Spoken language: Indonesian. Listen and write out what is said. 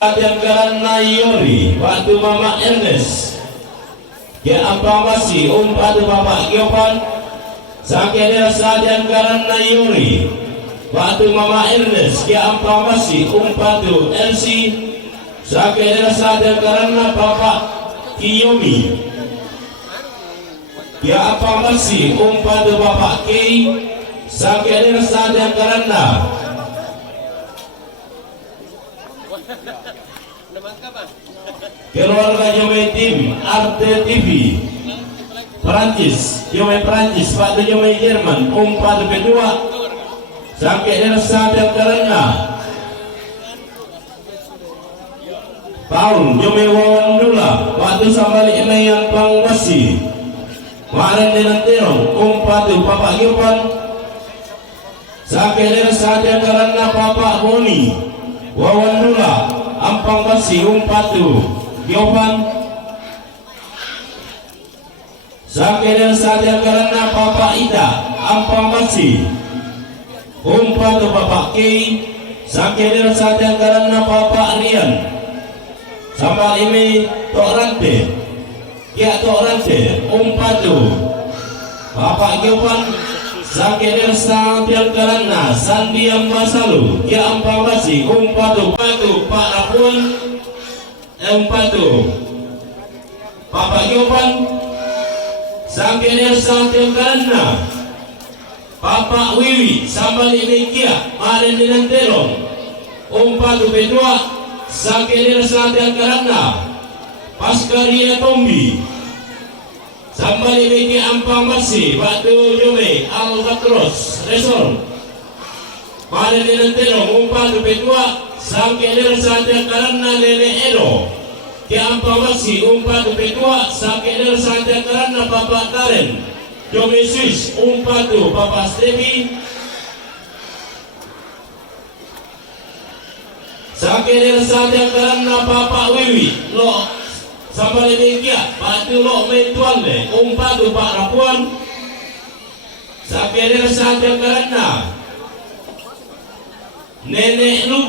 Yang karena Yori waktu Mama Ernest ya apa masih umpat Bapak Giopan sakit saat yang karena Yori waktu Mama Ernest ya apa masih umpat LC sakit saat yang karena Bapak Kiyomi ya apa masih umpat Bapak Ki sakit saat yang karena keluarga Jomai Tim Arte TV Perancis Jomai Perancis Pak Jomai Jerman umpat kedua sampai dengan saat yang karena tahun Jomai Wawandula waktu sambali ini yang pangbasi kemarin dengan terong umpat Bapak Giopan sampai dengan saat yang karena Bapak Boni Wawandula ampang basi umpatu Giopan sampai dengan saat yang karena Bapak Ida ampang basi umpatu Bapak Ki sampai dengan saat yang karena Bapak Rian sampai ini tok rante ya tok rante umpatu Bapak Giopan sampai dengan saat yang karena Sandi yang masalu ya ampang basi umpatu Pak Rapun umpatu Bapak Giopan sampai dengan saat yang karena Bapak Wiwi sampai ini kia marin dengan terong umpatu kedua sampai dengan saat yang karena Paskaria Tombi sampai ini ampang basi waktu Jomai Albatros Resort marin dengan terong umpatu kedua sampai dengan saat yang karena Nenek Edo di ampang basi umpatu kedua sampai dengan saat yang karena Bapak Karen Jomai Swiss umpatu Bapak Stevi sampai dengan saat yang karena Bapak Wiwi lo sampai demikian batu lo metuan le umpatu Pak Rapuan sampai dengan saat yang karena Nenek Lu